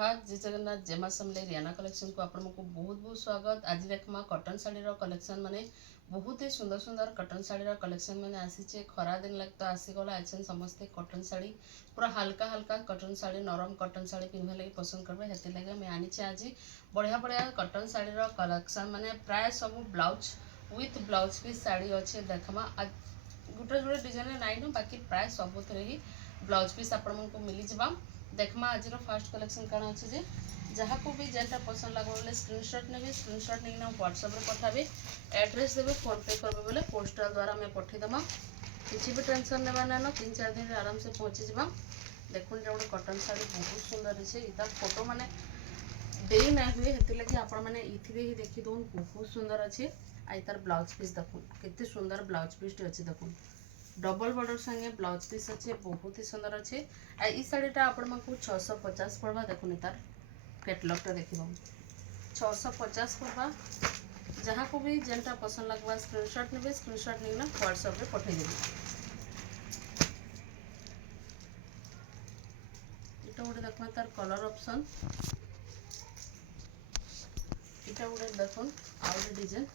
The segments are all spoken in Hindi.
सुहाग जय जगन्नाथ जेमा समले रियाना कलेक्शन को आपण को बहुत बहुत स्वागत। आज देखमा कॉटन साड़ी रो कलेक्शन माने बहुत ही सुंदर सुंदर कॉटन साड़ी रो कलेक्शन माने आसीचे। खरा दिन लग तो आसीगला आछन समस्ते कॉटन साड़ी पूरा हल्का हल्का कॉटन साड़ी नरम कॉटन साड़ी पिन्हे लगे पसंद करबे हेते लगे मैं आनीचे। आज बढ़िया बढ़िया कॉटन साड़ी रो कलेक्शन माने प्राय सब blouse with blouse piece sari अच्छे देखमा। गोटे जोड़े डिजाइन नाइन न बाकी प्राय सब ही ब्लाउज पीस आपण को मिली जबा। देखमा आज फास्ट कलेक्शन कौन अच्छे जे जहाँ को भी जेनटा पसंद लगे स्क्रीनशॉट ने स्क्रीनशॉट नहीं व्हाट्सएप रे पठाबे एड्रेस देवे फोन पे करबे बोले पोस्टल द्वारा मैं पठेदेमा। किसी भी टेंशन नेबा ना 3-4 दिन आराम से पहुँची जावा। देखुन गोटे कॉटन साड़ी बहुत सुंदर अच्छे इतार फोटो माने दे ना हुए हेती लगे आपण माने इथिरे ही देखि दोन बहुत सुंदर अच्छे। आई तार ब्लाउज पीस देखुन केते सुंदर ब्लाउज पीस अच्छे देखुन डबल बॉर्डर संगे ब्लाउज पीस अच्छे बहुत ही सुंदर अच्छे। आई शाढ़ीटा आपण को 650 पड़वा। देखुन तार कैटलॉगटा देख 650 पड़वा। जहाँ को भी जेनटा पसंद लगवा स्क्रीनशॉट ने स्क्रीनशॉट नहीं व्हाट्सएप रे पठेदेवी। इटा गोटे देखो तार कलर ऑप्शन इटा गोटे देखुन आउ डिजाइन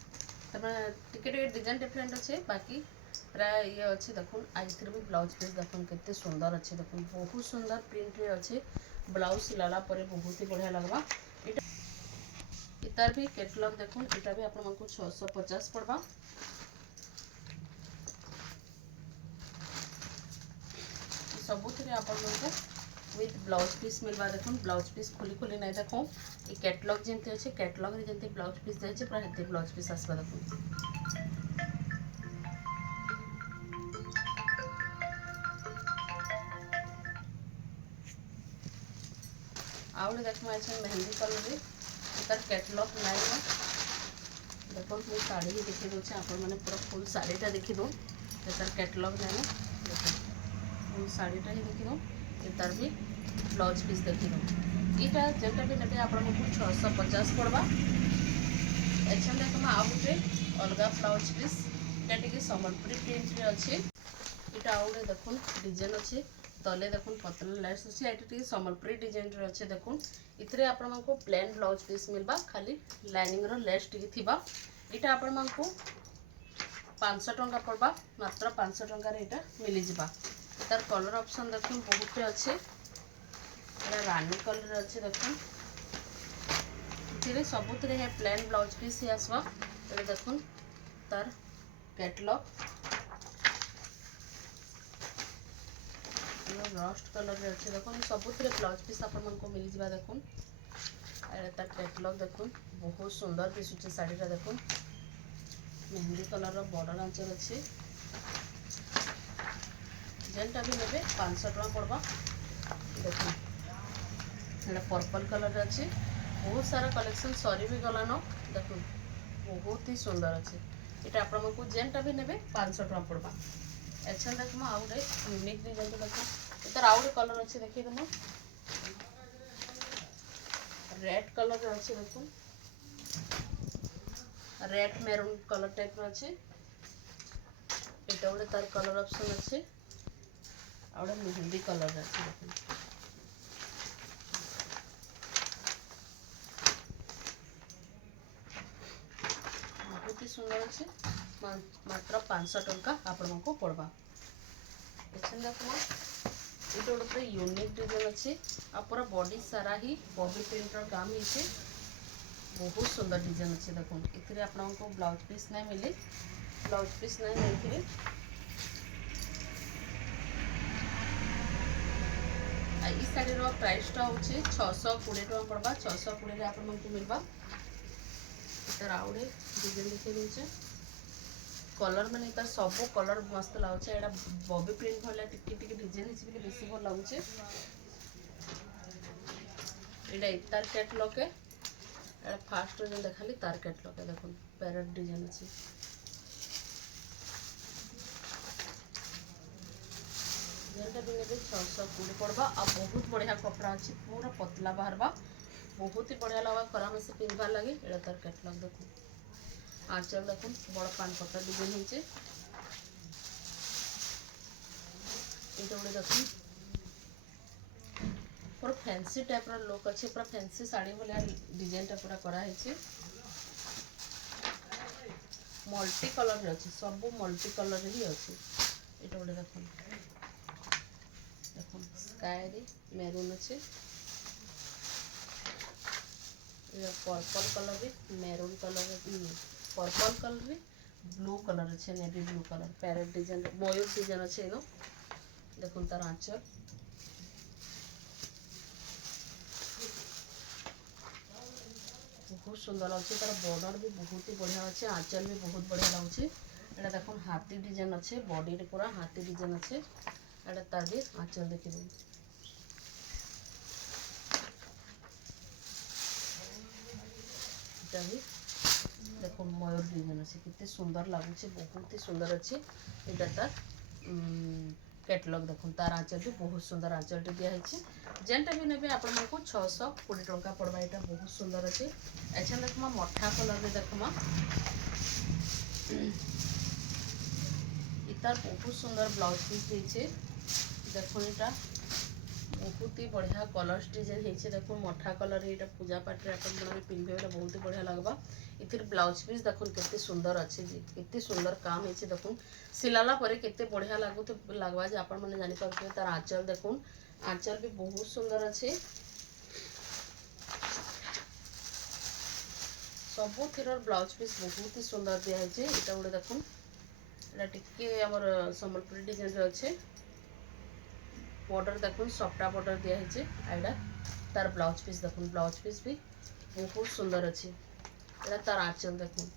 टिके डिजाइन डिफरेंट अच्छे बाकी प्राय ये अच्छे। देखुन आज भी ब्लाउज पीस देखुन केते सुंदर अच्छे देखुन बहुत सुंदर प्रिंट रे अच्छे। ब्लाउज सिलाला परे बहुत ही बढ़िया लगवा। इतार भी कैटलॉग देखुन इटा भी आपण को 650 पड़वा। सबुथिरे आपण को विथ ब्लाउज पीस मिलवा। देखुन ब्लाउज पीस खुली खुली नहीं देखो ये कैटलॉग जमती अच्छे कैटलॉग रे जमती ब्लाउज पीस जाइए पूरा हेते ब्लाउज पीस आसवा। देखुन आउे देखो अच्छे मेहंदी कलर रे तार कैटलॉग नाइन ना देखो मुझे साड़ी ही देखी दूचे आपण मैंने पूरा फुल साड़ीटा देखी दो तार कैटलॉग नाइन देखो फुल साड़ीटा ही देखी दो तार भी ब्लाउज पीस देखी दो यहाँ जेटा भी ने आप 650 पड़वा। अच्छा देखो आउ गोटे अलग ब्लाउज पीस ये सम्बलपुरी प्रिंट अच्छे। यहाँ आउ गोटे देखुन डिजाइन अच्छे तले देखुन पतला लेस अच्छे ये सम्बलपुरी डिजाइन रे अच्छे। देखुन इतरे आपण को प्लेन ब्लाउज पीस मिलबा खाली लाइनिंग रो लेस टिके थिबा। इटा आपण को 500 टंका पड़बा मात्र 500 टंका रे इटा मिली जिबा। तार कलर ऑप्शन देखुन बहुत अच्छे एटा रानी कलर अच्छे। देखुन इतरे सबुतरे है प्लेन ब्लाउज पीस ही आसबा। ए देखुन तार कैटलॉग रस्ट कलर रे अच्छे। देखो सबुथिरे ब्लाउज पीस आपण को मिल जिबा। देखुन तार कैटलॉग देखुन बहुत सुंदर दिसुचे साड़ीटा। देखुन मेहंदी कलर रो बॉर्डर आंचल अच्छे जेनटा भी नेबे 500 टका पड़वा। देखुन एटा पर्पल कलर रे अच्छे बहुत सारा कलेक्शन सरी भी गलान। देखुन बहुत ही सुंदर अच्छे इटा आपण को जेनटा भी नेबे 500 टका पड़वा। अच्छा देखो आउ गोटे यूनिक डिजाइन देखो तार आउ गोटे कलर अच्छे देखिए तुम रेड कलर अच्छे। देखो रेड मेरून कलर टाइप अच्छे यहाँ गोटे तार कलर ऑप्शन अच्छे आउ गोटे मेहंदी कलर अच्छे। देखो बहुत ही सुंदर अच्छे मात्र 500 टंका आपण को पड़वा। अच्छा देखो ये गोटे पूरा यूनिक डिजाइन अच्छे आ पूरा बॉडी सारा ही बॉबी प्रिंटर काम है बहुत सुंदर डिजाइन अच्छे। देखो इतने आपण को ब्लाउज पीस नहीं मिले ब्लाउज पीस नहीं मिलती। ये शाड़ी प्राइसटा हूँ 620 टका पड़वा। 620 आपण को मिलवा। तार आउ गोटे डिजाइन देखिए दूचे कलर माने तार सब कलर मस्त लगुचे। एटा बॉबी प्रिंट भले टिके टिके डिजाइन हिसाब बेसी भल लगुचे। एटा तार कैटलॉग है एटा फास्ट जो देखाली तार कैटलॉग है। देखो पैरेट डिजाइन अच्छे जेनटा भी नेबे 620 पड़वा। आ बहुत बढ़िया कपड़ा अच्छे पूरा पतला बाहरबा बहुत ही बढ़िया लगा खरा मासे पिंधबार लगे। एटा तार कैटलॉग देखो आंचल देखो बड़ पान पत्ता डिजाइन होचे। ये गोटे देखो पूरा फैंसी टाइप रो लुक अच्छे पूरा फैंसी साड़ी भलिया डिजाइन टा पूरा करा है मल्टी कलर रे अच्छे सब मल्टी कलर ही अच्छे एटा गोटे देखो देखो स्काई रे मेरून अच्छे पर्पल कलर रे मेरून कलर पर्पल कलर रे ब्लू कलर अच्छे navy blue colour parrot design मयूर डिजाइन अच्छे एनो देखो तार आंचल बहुत सुंदर लगे तार बॉर्डर भी बहुत ही बढ़िया अच्छे आंचल भी बहुत बढ़िया लगे एटा देखो हाथी डिजाइन अच्छे बॉडी रे पूरा हाथी डिजाइन अच्छे एटा तार भी आंचल देखिए भी देखो मयूर डिजाइन अच्छे कितने सुंदर लगुच बहुत ही सुंदर अच्छे यहाँ तार कैटलॉग देखो तार आंचल भी बहुत सुंदर आंचल दिखाई जेनटा भी ने आप 620 टंका पड़वा यहाँ बहुत सुंदर अच्छे अच्छा देखमा मठा कलर में देखमा इतार बहुत सुंदर ब्लाउज पीस देछे देखो यहाँ बहुत ही बढ़िया कलर्स डिजाइन है देखो मठा कलर यहाँ पूजा पाठ में पिंधे बहुत ही बढ़िया लगवा इतिर ब्लाउज पीस देखो केते सुंदर अच्छे जी केते सुंदर काम है देखो सिलाला परे केते बढ़िया लगवा जे आपण माने जानि पारबे तार आंचल देखो आंचल भी बहुत सुंदर अच्छे सबु थिरर ब्लाउज पीस बहुत ही सुंदर दिया है यहाँ गोटे देखो यहाँ टिके हमर संबलपुरी डिजाइन रे अच्छे बॉर्डर देखो सफ्टा बॉर्डर दिया है आईडा तार ब्लाउज पीस देखो ब्लाउज पीस भी बहुत सुंदर अच्छे यहाँ तार आंचल देखो